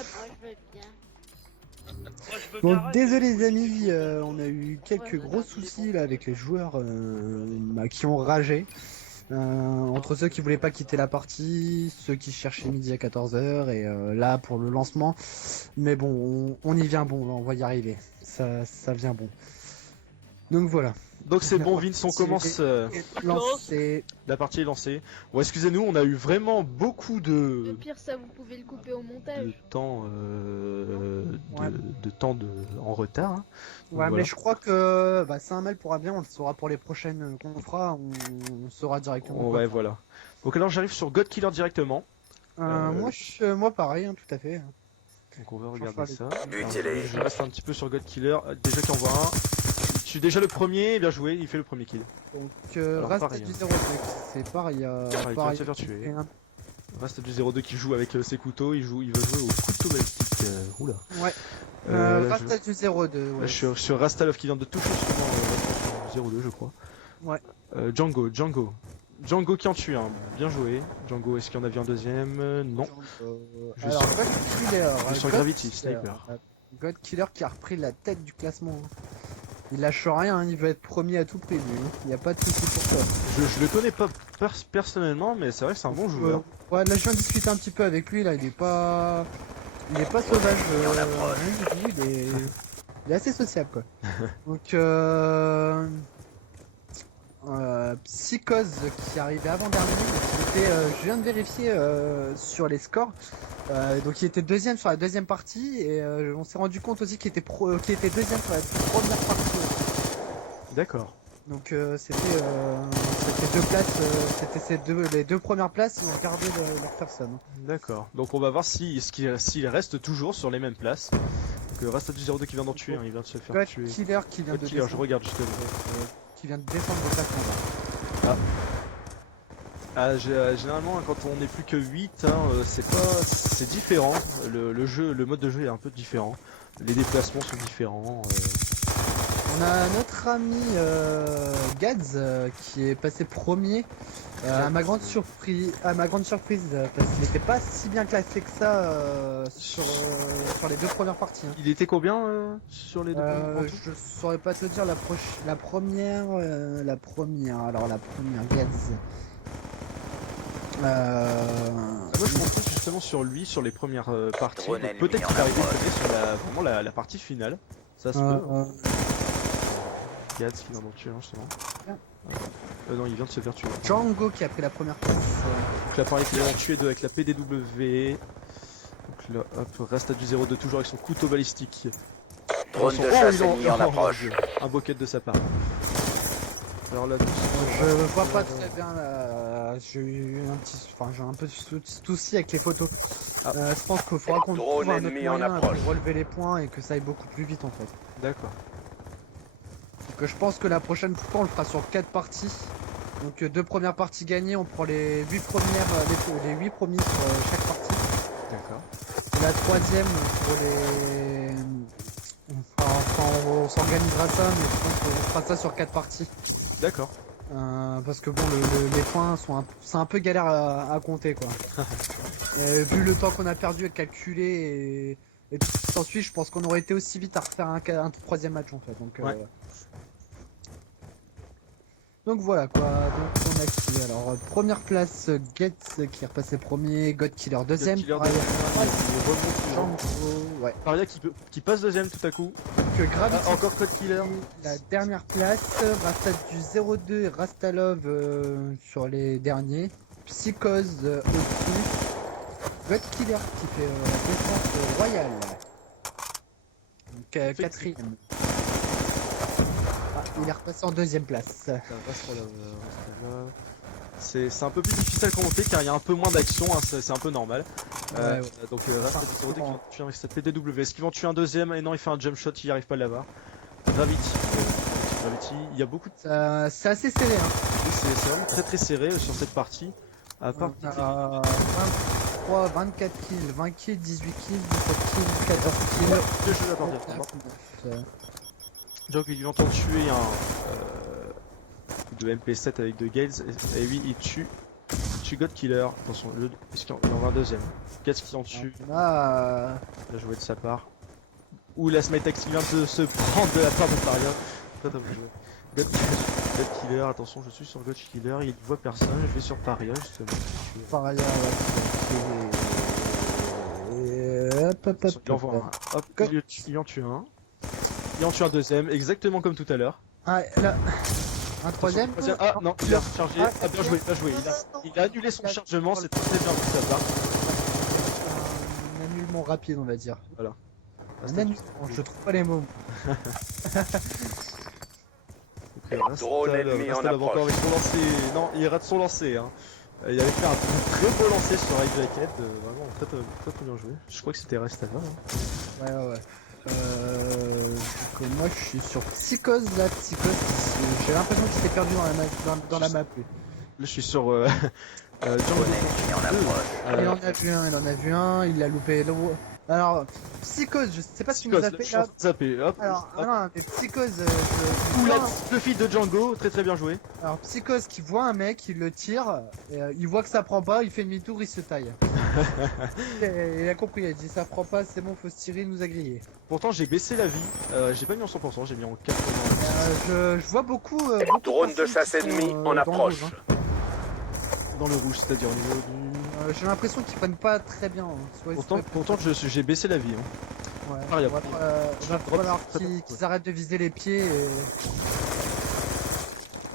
Bon, désolé les amis, on a eu quelques gros soucis là avec les joueurs qui ont ragé. Entre ceux qui voulaient pas quitter la partie, ceux qui cherchaient midi à 14h et là pour le lancement. Mais bon, on y vient bon, là, on va y arriver. Ça vient bon. Donc voilà. Donc c'est bon Vince, on commence. Lancer. La partie est lancée. Bon, excusez-nous, on a eu vraiment beaucoup Le de pire ça vous pouvez le couper au montage. temps, Ouais. de temps en retard. Hein. Donc, Ouais, voilà. mais je crois que c'est un mal pour un bien, on le saura pour les prochaines qu'on fera, on saura directement. Ouais, voilà. Donc alors j'arrive sur God Killer directement. Moi pareil, hein, tout à fait. Donc on va Change regarder pas ça. Mutilé. Je reste un petit peu sur God Killer. Déjà qu'il envoie un. Je suis déjà le premier, bien joué, il fait le premier kill. Donc Alors, Rasta pareil, du hein. 02, c'est pareil, Pareil, il vient de se faire tuer. Et un- Reste du 02 qui joue avec ses couteaux, il veut jouer au couteau balistique. Oula. Ouais. Rasta du 02, ouais. Je suis sur Rastalov qui vient de toucher sûrement 02 je crois. Ouais. Django qui en tue un, bien joué. Django, est-ce qu'il y en avait un deuxième? Non. Je Alors, suis- God Killer, je suis sur God Gravity, Killer, sniper. God Killer qui a repris la tête du classement. Il lâche rien, hein, il veut être premier à tout prix lui. Il n'y a pas de soucis pour ça. Je le connais pas personnellement, mais c'est vrai que c'est un bon joueur. Ouais, là je viens de discuter un petit peu avec lui, là il est pas sauvage. Rien du tout, il est assez sociable quoi. Donc Psychose qui est arrivé avant dernier, je viens de vérifier sur les scores. Donc il était deuxième sur la deuxième partie et on s'est rendu compte aussi qu'il était deuxième sur la première partie. D'accord. Donc c'était deux places, les deux premières places, ils ont gardé leur personne. D'accord. Donc on va voir s'il reste toujours sur les mêmes places. Donc reste du 02 qui vient d'en tuer, hein, il vient de se faire God tuer. Killer qui vient God de Killer, je descendre, regarde justement. qui vient de descendre de classement. Généralement quand on n'est plus que 8, hein, c'est différent. Le mode de jeu est un peu différent. Les déplacements sont différents. On a notre ami Gads qui est passé premier. À ma grande surprise, parce qu'il n'était pas si bien classé que ça sur les deux premières parties. Hein. Il était combien sur les deux premières parties? Je saurais pas te dire la première, alors la première Gads. Moi je pense justement sur lui, sur les premières parties. Drone ennemi Peut-être en qu'il arrivait approche. peut-être sur vraiment la partie finale. Ça se peut. Gads qui vient d'en tuer un justement. Non, il vient de se faire tuer. Django qui a pris la première place. Donc là pareil, il vient d'en tuer deux avec la PDW. Donc là, hop, reste à du 0-2 toujours avec son couteau balistique. Drone de Oh, chasse il en- ennemi en oh, approche. mon Dieu. Un bucket de sa part. Alors là, Je vois pas très bien. J'ai un peu de souci avec les photos. Ah. Je pense qu'il faudra qu'on Drone trouve un autre ennemi en moyen approche. pour relever les points et que ça aille beaucoup plus vite en fait. d'accord. Donc je pense que la prochaine fois on le fera sur 4 parties. Donc 2 premières parties gagnées, on prend les 8 premières, les 8 premiers sur chaque partie. D'accord. Et la troisième pour les... on s'organisera ça, mais je pense qu'on fera ça sur 4 parties. D'accord. Parce que bon, les points sont c'est un peu galère à compter quoi. Vu le temps qu'on a perdu à calculer et tout ce qui s'ensuit, je pense qu'on aurait été aussi vite à refaire un troisième match en fait. Donc, Ouais. donc voilà quoi. Donc on a qui alors première place Gets qui est repassé premier, God Killer deuxième. Killer Paria, il remonte Django, ouais. Paria qui passe deuxième tout à coup. Que Gravity Ah, encore Code Killer. la dernière place, Rasta du 02 et Rastalov sur les derniers, Psychose au-dessus, God Killer qui fait la descente royale. Donc quatrième. Ah, il est repassé en deuxième place. C'est un peu plus difficile à commenter car il y a un peu moins d'action, hein, c'est un peu normal. Ouais. Donc Rasta du 02 qui va tuer avec sa PDW. Est-ce qu'il va en tuer un deuxième? Et non, il fait un jump shot, il n'y arrive pas à l'avoir. Gravity, il y a beaucoup de... C'est assez serré. Hein. C'est vraiment très serré sur cette partie. À part... 23, 24 kills, 20 kills, 18 kills, 17 kills, 14 kills. Deux jeux d'attendre. 19. Donc il entend tuer de MP7 avec deux Gales et oui il tue God Killer. Attention, est-ce qu'il en va un deuxième? Qu'est-ce qu'il en tue? Ah, Bien joué de sa part. Ou la Smitex qui vient de se prendre de la part de Paria. Très bien joué. God Killer, attention je suis sur God Killer, il voit personne, je vais sur Paria justement. Paria, Il envoie un. Hop, il en tue un. Il en tue un deuxième, exactement comme tout à l'heure. Ah, là. Un troisième. Ah non, il a rechargé. Ah, bien joué, bien joué. Il a annulé son chargement, c'est très bien de sa part. Un annulement rapide, on va dire. Voilà. Un annulement, je trouve pas les mots. Drone ennemi en Rastal approche. encore avec son lancer. Non, il rate son lancer. Hein. Il avait fait un très beau lancer sur High Jacket. Vraiment très bien joué. Je crois que c'était Rastal. Hein. Ouais. Donc, moi je suis sur Psychose là, Psychose, j'ai l'impression qu'il s'est perdu dans la map lui. Là je suis sur Drone ennemi en approche. Il en a vu un, il l'a loupé. Alors, Psychose, je sais pas si tu nous as fait là. Zappé, hop. Alors, hop. non, mais Psychose, Ou le feed de Django, très bien joué. Alors, Psychose qui voit un mec, il le tire, et, il voit que ça prend pas, il fait demi-tour, il se taille. Et il a compris, il a dit ça prend pas, c'est bon, faut se tirer, il nous a grillé. Pourtant j'ai baissé la vie, j'ai pas mis en 100%, j'ai mis en 80%. Je vois beaucoup. Drone de chasse personnes qui ennemi sont, en dans le approche. rouge, hein. Dans le rouge, c'est-à-dire au niveau du... J'ai l'impression qu'ils prennent pas très bien. Hein. Pourtant j'ai baissé la vie. Hein. Ouais, Ah, y a il va falloir qu'ils arrêtent de viser les pieds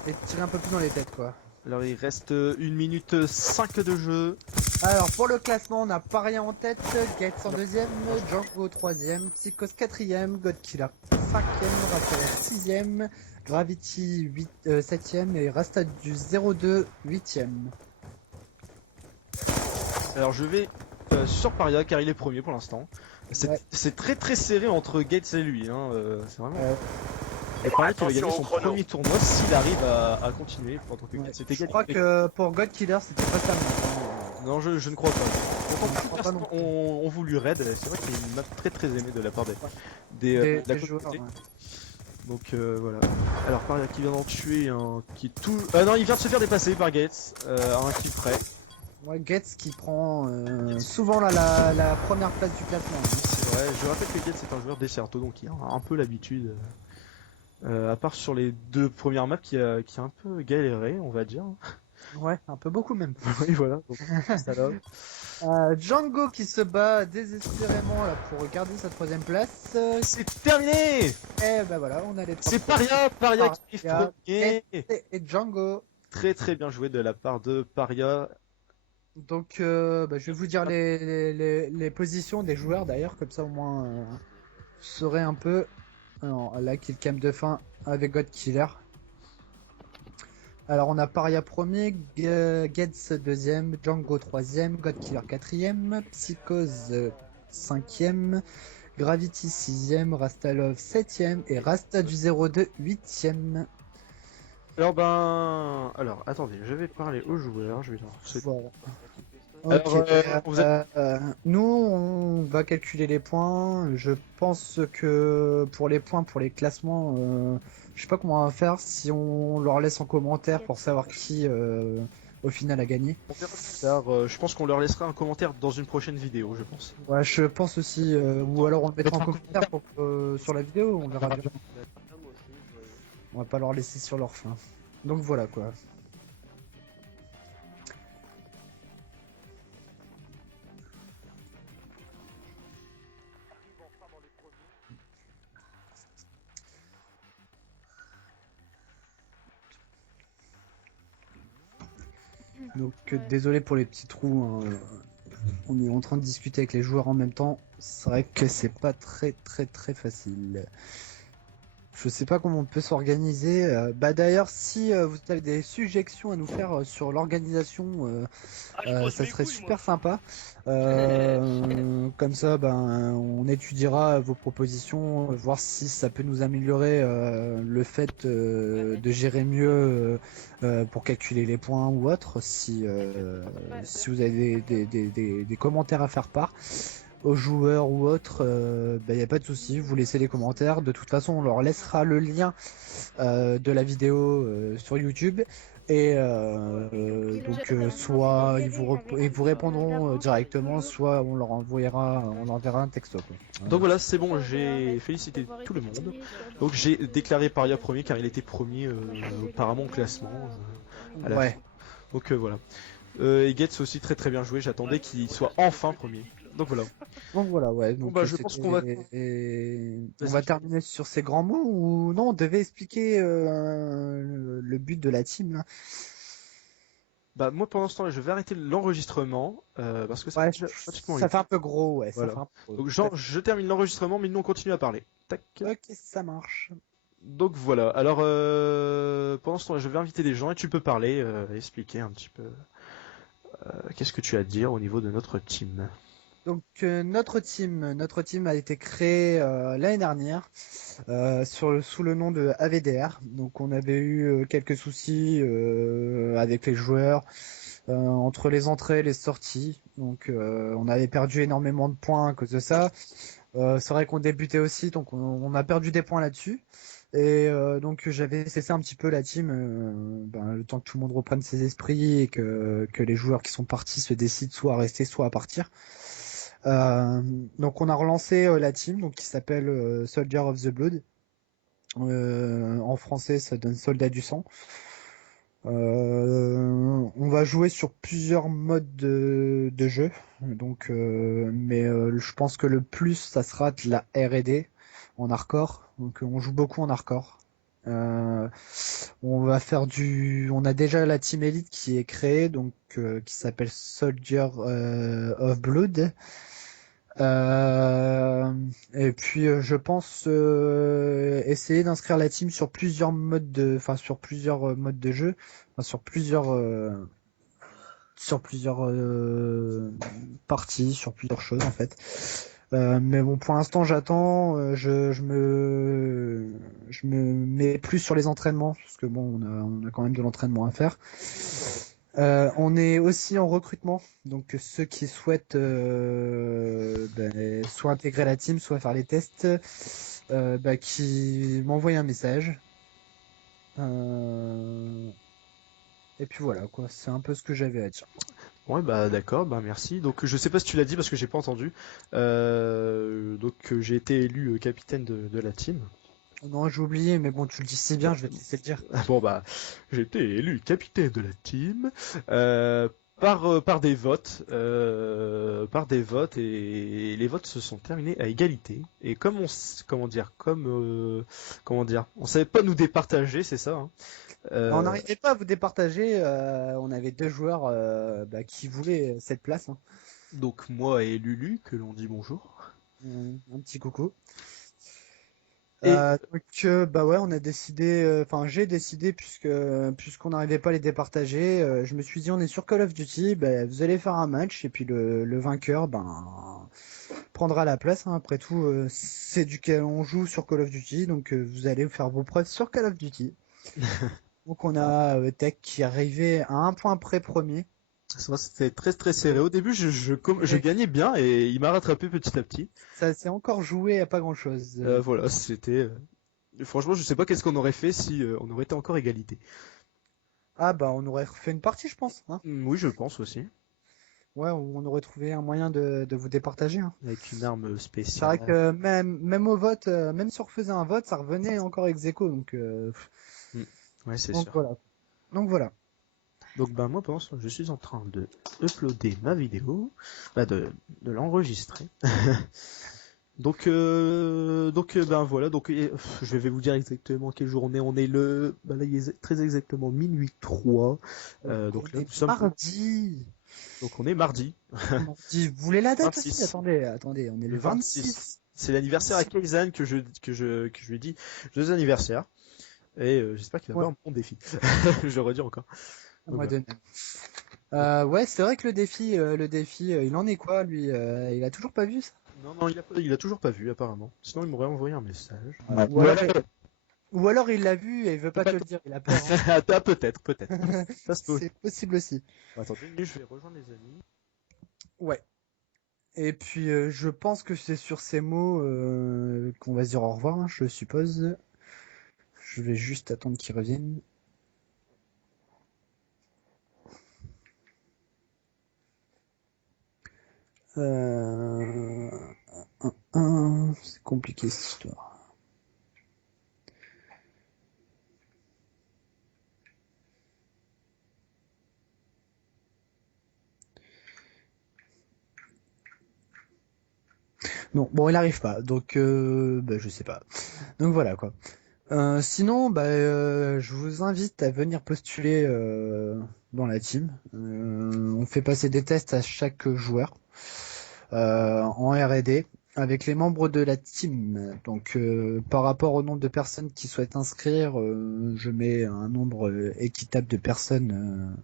et tirer un peu plus dans les têtes quoi. Alors il reste 1 minute 5 de jeu. Alors pour le classement on a Paria en tête, Gates en deuxième, Django troisième, Psychos quatrième, God Killer cinquième, Raphaël sixième, Gravity 7ème et Rasta du 02 8ème. Alors je vais sur Paria car il est premier pour l'instant. C'est très serré entre Gates et lui. Hein. C'est vraiment... Et Paria qui va gagner son premier tournoi s'il arrive à continuer en tant que Gates. Je crois que pour God Killer c'était pas ça. Non je ne crois pas. Pourtant beaucoup de personnes ont voulu raid. C'est vrai qu'il y a une map très aimée de la part des la joueurs. communauté. Donc voilà. Alors Paria qui vient d'en tuer un qui est tout... Ah non, il vient de se faire dépasser par Gates, à un kill près. Ouais, Getz qui prend souvent la première place du classement. C'est vrai, je rappelle que Gates est un joueur Desserto, donc il a un peu l'habitude. À part sur les 2 premières maps qui a un peu galéré, on va dire. Ouais, un peu beaucoup même. Oui, voilà. Donc, ça va. Django qui se bat désespérément là pour garder sa 3ème place. C'est terminé. Et bah voilà, on a les 3. C'est Paria qui est premier. Et Django. Très très bien joué de la part de Paria. Donc je vais vous dire les positions des joueurs d'ailleurs, comme ça au moins vous saurez un peu. Alors là, kill cam de fin avec God Killer. Alors on a Paria premier, Getz deuxième, Django troisième, God Killer quatrième, Psychose 5ème, Gravity 6ème, Rastalov 7ème et Rasta du 02 8ème. Alors attendez, je vais parler aux joueurs, je vais leur... Voilà. Alors, nous on va calculer les points. Je pense que pour les points, pour les classements, je sais pas comment on va faire, si on leur laisse en commentaire pour savoir qui au final a gagné. On verra plus tard, je pense qu'on leur laissera un commentaire dans une prochaine vidéo, je pense. Ouais, je pense aussi, ou alors on le mettra en commentaire sur la vidéo, on verra bien. On va pas leur laisser sur leur faim. Donc voilà quoi. Donc désolé pour les petits trous, hein. On est en train de discuter avec les joueurs en même temps. C'est vrai que c'est pas très facile. Je sais pas comment on peut s'organiser. Bah d'ailleurs, si vous avez des suggestions à nous faire sur l'organisation, ça serait super sympa. Comme ça, ben, on étudiera vos propositions, voir si ça peut nous améliorer le fait de gérer mieux pour calculer les points ou autre. Si vous avez des commentaires à faire part aux joueurs ou autres, y a pas de souci, vous laissez les commentaires. De toute façon, on leur laissera le lien de la vidéo sur YouTube et donc soit ils vous répondront directement, soit on leur enverra un texto, quoi. Donc voilà, c'est bon, j'ai félicité tout le monde. Donc j'ai déclaré Paria premier car il était premier apparemment au classement. À la Ouais. fin. Donc voilà. Et Getz aussi très bien joué, j'attendais qu'il soit enfin premier. Donc voilà. Donc voilà, ouais. Donc, je pense qu'on va... on va terminer sur ces grands mots, ou non, on devait expliquer le but de la team là. Bah moi pendant ce temps là je vais arrêter l'enregistrement parce que ça, ça fait un peu gros, ouais. Voilà. Ça fait un peu gros. Donc genre je termine l'enregistrement mais nous on continue à parler. Tac. Ok, ça marche. Donc voilà, alors pendant ce temps là je vais inviter des gens et tu peux parler, expliquer un petit peu qu'est-ce que tu as à dire au niveau de notre team. Donc notre team a été créée l'année dernière sous le nom de AVDR. Donc on avait eu quelques soucis avec les joueurs entre les entrées et les sorties. Donc on avait perdu énormément de points à cause de ça. C'est vrai qu'on débutait aussi, donc on a perdu des points là-dessus. Et donc j'avais cessé un petit peu la team le temps que tout le monde reprenne ses esprits et que les joueurs qui sont partis se décident soit à rester soit à partir. Donc on a relancé la team, donc qui s'appelle Soldier of the Blood. En français ça donne Soldat du sang. On va jouer sur plusieurs modes de jeu, donc mais je pense que le plus ça sera de la R&D en hardcore, donc on joue beaucoup en hardcore. On va faire on a déjà la team Elite qui est créée, donc qui s'appelle Soldier of Blood. Et puis je pense essayer d'inscrire la team sur plusieurs modes de jeu, sur plusieurs parties, sur plusieurs choses en fait. Mais bon, pour l'instant j'attends, je me mets plus sur les entraînements parce que bon on a quand même de l'entraînement à faire. On est aussi en recrutement, donc ceux qui souhaitent soit intégrer la team, soit faire les tests, qui m'envoie un message. Et puis voilà quoi, c'est un peu ce que j'avais à dire. Ouais, bah d'accord, bah merci. Donc je sais pas si tu l'as dit parce que j'ai pas entendu. Donc j'ai été élu capitaine de la team. Non, j'ai oublié, mais bon, tu le dis si bien, je vais te laisser le dire. Bon bah j'ai été élu capitaine de la team par des votes, et les votes se sont terminés à égalité. Et comme comment dire, on savait pas nous départager, c'est ça. Hein. On n'arrivait pas à vous départager, on avait 2 joueurs qui voulaient cette place. Hein. Donc moi et Lulu, que l'on dit bonjour. Un petit coucou. Et- Ouais, on a décidé, j'ai décidé puisqu'on n'arrivait pas à les départager, je me suis dit on est sur Call of Duty, vous allez faire un match et puis le vainqueur prendra la place. Hein. Après tout, c'est duquel on joue sur Call of Duty, donc vous allez faire vos preuves sur Call of Duty. Donc on a Tech qui est arrivé à un point près premier. C'était très très serré. Au début, je gagnais bien et il m'a rattrapé petit à petit. Ça s'est encore joué à pas grand chose. Voilà, c'était. Franchement, je sais pas qu'est-ce qu'on aurait fait si on aurait été encore égalité. On aurait refait une partie, je pense. Hein. Oui, je pense aussi. Ouais, on aurait trouvé un moyen de vous départager. Hein. Avec une arme C'est vrai spéciale. que même au vote, même si on refaisait un vote, ça revenait encore ex aequo. Donc, Ouais, c'est donc sûr. voilà. Donc voilà. Donc moi pendant ce temps, je suis en train de uploader ma vidéo, de l'enregistrer. Donc voilà, je vais vous dire exactement quelle journée on est là il est très exactement minuit 3. Donc là, nous sommes mardi. Donc on est mardi. Mardi. Vous voulez la date 26. aussi? Attendez, on est le 26. C'est l'anniversaire à Kaizen que je lui ai dit joyeux anniversaire. Et j'espère qu'il va avoir un bon défi. Je le redis encore. Ouais, c'est vrai que le défi, il en est quoi, lui? Il a toujours pas vu ça? Non, il a toujours pas vu, apparemment. Sinon, il m'aurait envoyé un message. Ou alors il l'a vu et il veut pas te le dire, il a peur. Hein. Ah, peut-être. Ça se peut. C'est possible aussi. Attendez, je vais rejoindre les amis. Ouais. Et puis, je pense que c'est sur ces mots qu'on va se dire au revoir, hein, je suppose. Je vais juste attendre qu'ils reviennent. C'est compliqué cette histoire. Non, bon, il arrive pas, donc je sais pas. Donc voilà quoi. Sinon, je vous invite à venir postuler dans la team. On fait passer des tests à chaque joueur en R&D avec les membres de la team. Donc, par rapport au nombre de personnes qui souhaitent inscrire, je mets un nombre équitable de personnes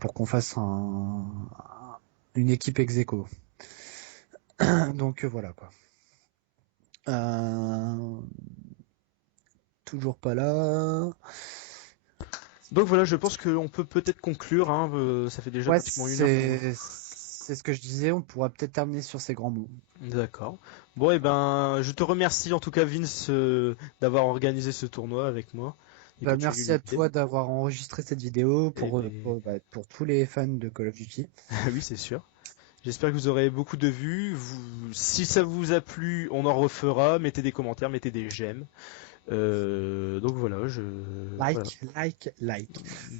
pour qu'on fasse une équipe ex aequo. Donc voilà quoi. Toujours pas là. Donc voilà, je pense qu'on peut peut-être conclure. Hein, ça fait déjà pratiquement 1 heure. C'est ce que je disais. On pourra peut-être terminer sur ces grands mots. D'accord. Bon, je te remercie en tout cas, Vince, d'avoir organisé ce tournoi avec moi. Merci à toi d'avoir enregistré cette vidéo pour tous les fans de Call of Duty. Oui, c'est sûr. J'espère que vous aurez beaucoup de vues. Si ça vous a plu, on en refera. Mettez des commentaires, mettez des j'aime. Donc voilà, Like.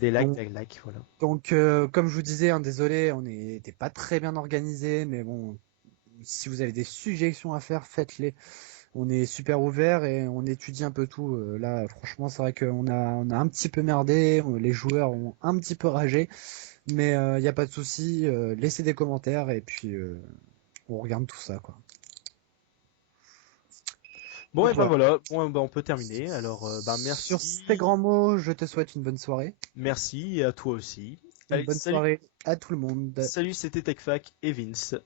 Des likes, voilà. Donc, comme je vous disais, hein, désolé, on n'était pas très bien organisé, mais bon, si vous avez des suggestions à faire, faites-les. On est super ouvert et on étudie un peu tout. Là, franchement, c'est vrai qu'on a un petit peu merdé, les joueurs ont un petit peu ragé, mais il n'y a pas de souci. Laissez des commentaires et puis on regarde tout ça, quoi. Bon, et voilà. Bon, on peut terminer. Alors, merci. Sur ces grands mots, je te souhaite une bonne soirée. Merci et à toi aussi. Bonne soirée à tout le monde. Salut, c'était TechFac et Vince.